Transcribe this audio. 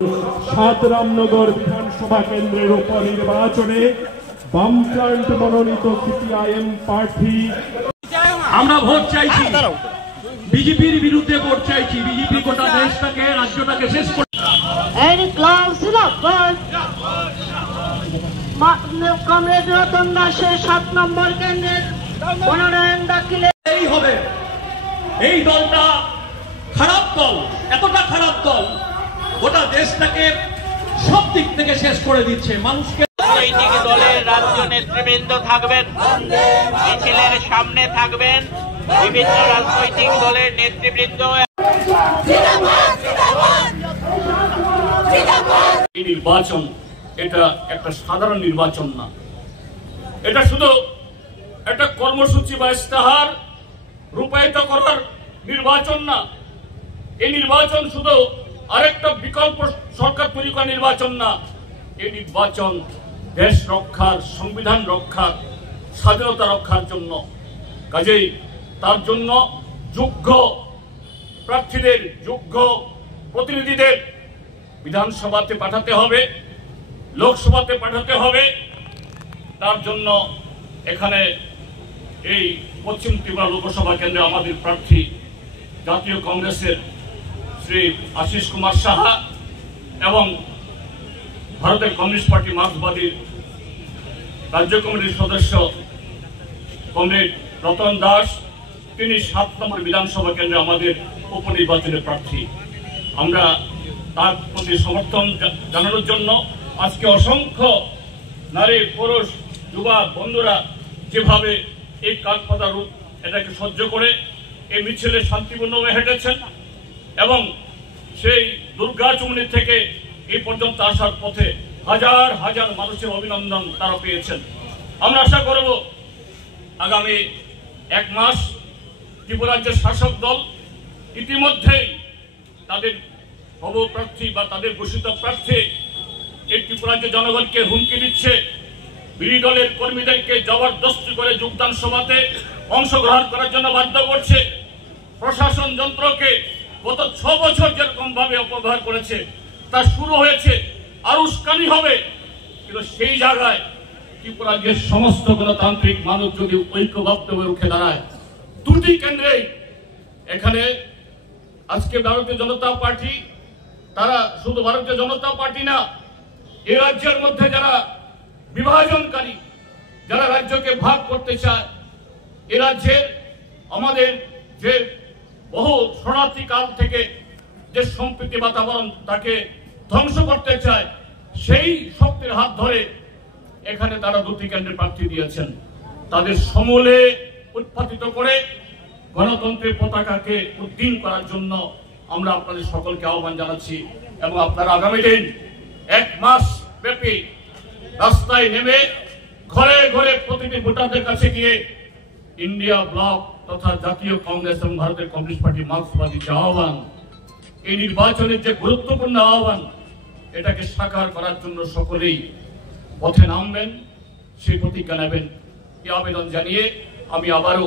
সাতরামনগর বিধানসভা কেন্দ্রের উপনির্বাচনে বামফ্রন্ট মনোনীত সিপিআইএম প্রার্থী আমরা ভোট চাইছি, বিজেপির বিরুদ্ধে ভোট চাইছি। বিজেপি গোটা দেশটাকে, রাজ্যটাকে শেষ করে কমরেড রতন দাসের 7 নম্বর কেন্দ্রের মনোনয়ন দাখিলে এই হবে। এই দলটা খারাপ দল, এতটা খারাপ দল গোটা দেশটাকে সব দিক থেকে শেষ করে দিচ্ছে। মানুষকে রাজনৈতিক দলের রাজ্য নেতৃবৃন্দ থাকবেন, মিছিলের সামনে থাকবেন বিভিন্ন রাজনৈতিক দলের নেতৃবৃন্দ। এই নির্বাচন এটা একটা সাধারণ নির্বাচন না, এটা শুধু একটা কর্মসূচি বা ইস্তেহার রূপায়িত করার নির্বাচন না। এই নির্বাচন শুধু আরেকটা বিকল্প সরকার তৈরি করার নির্বাচন না। এই নির্বাচন দেশ রক্ষার, সংবিধান রক্ষার, স্বাধীনতা রক্ষার জন্য। কাজেই তার জন্য যোগ্য প্রার্থীদের, যোগ্য প্রতিনিধিদের বিধানসভাতে পাঠাতে হবে, লোকসভাতে পাঠাতে হবে। তার জন্য এখানে এই পশ্চিম ত্রিপুরা লোকসভা কেন্দ্রে আমাদের প্রার্থী জাতীয় কংগ্রেসের শ্রী আশিস কুমার সাহা এবং ভারতের কমিউনিস্ট পার্টি মার্ক্সবাদীর রাজ্য কমিটির সদস্য কমরেড রতন দাস, তিনি 7 নম্বর বিধানসভা কেন্দ্রে আমাদের উপনির্বাচনের প্রার্থী। আমরা তার প্রতি সমর্থন জানানোর জন্য আজকে অসংখ্য নারী, পুরুষ, যুবা বন্ধুরা যেভাবে এই কাঠপাতা রূপ এটাকে সহ্য করে এই মিছিলে শান্তিপূর্ণভাবে হেঁটেছেন এবং সেই দুর্গাচুমনি থেকে এই পর্যন্ত আসার পথে হাজার হাজার মানুষের অভিনন্দন তারা পেয়েছেন। আমরা আশা করব আগামী 1 মাস ত্রিপুরা রাজ্যের শাসক দল ইতিমধ্যেই তাদের প্রার্থী বা তাদের ঘোষিত প্রার্থী এই ত্রিপুরা রাজ্যের জনগণকে হুমকি দিচ্ছে, বিরোধী দলের কর্মীদেরকে জবরদস্তি করে যোগদান সভাতে অংশগ্রহণ করার জন্য বাধ্য করছে। প্রশাসন যন্ত্রকে গত 6 বছর যেরকম ভাবে অপব্যবহার করেছে তা শুরু হয়েছে, আর উস্কানি হবে। কিন্তু সেই জায়গায় ত্রিপুরা রাজ্যের সমস্ত গণতান্ত্রিক মানুষ যদি ঐক্যবদ্ধ হয়ে উঠে দাঁড়ায়, 2টি কেন্দ্রেই এখানে আজকে ভারতীয় জনতা পার্টি, তারা শুধু ভারতীয় জনতা পার্টি না, এই রাজ্যের মধ্যে যারা বিভাজনকারী, যারা রাজ্যকে ভাগ করতে চায়, এ রাজ্যের আমাদের যে বহু শরণার্থী কাল থেকে যে সম্প্রীতি বাতাবরণ তাকে ধ্বংস করতে চায়, সেই শক্তির হাত ধরে এখানে তারা 2টি কেন্দ্রে প্রার্থী দিয়েছেন। তাদের সমূলে উৎপাদিত করে গণতন্ত্রের পতাকাকে উদ্দিন করার জন্য আমরা আপনাদের সকলকে আহ্বান জানাচ্ছি এবং আপনারা আগামী দিন 1 মাস ব্যাপী রাস্তায় নেমে ঘরে ঘরে প্রতিটি ভোটারদের কাছে গিয়ে ইন্ডিয়া ব্লক তথা জাতীয় কংগ্রেস এবং ভারতের কমিউনিস্ট পার্টি মার্ক্সবাদী যে আহ্বান, এই নির্বাচনের যে গুরুত্বপূর্ণ আহ্বান, এটাকে সাকার করার জন্য সকলেই পথে নামবেন, সেই প্রতিজ্ঞা নেবেন। এই আবেদন জানিয়ে আমি আবারও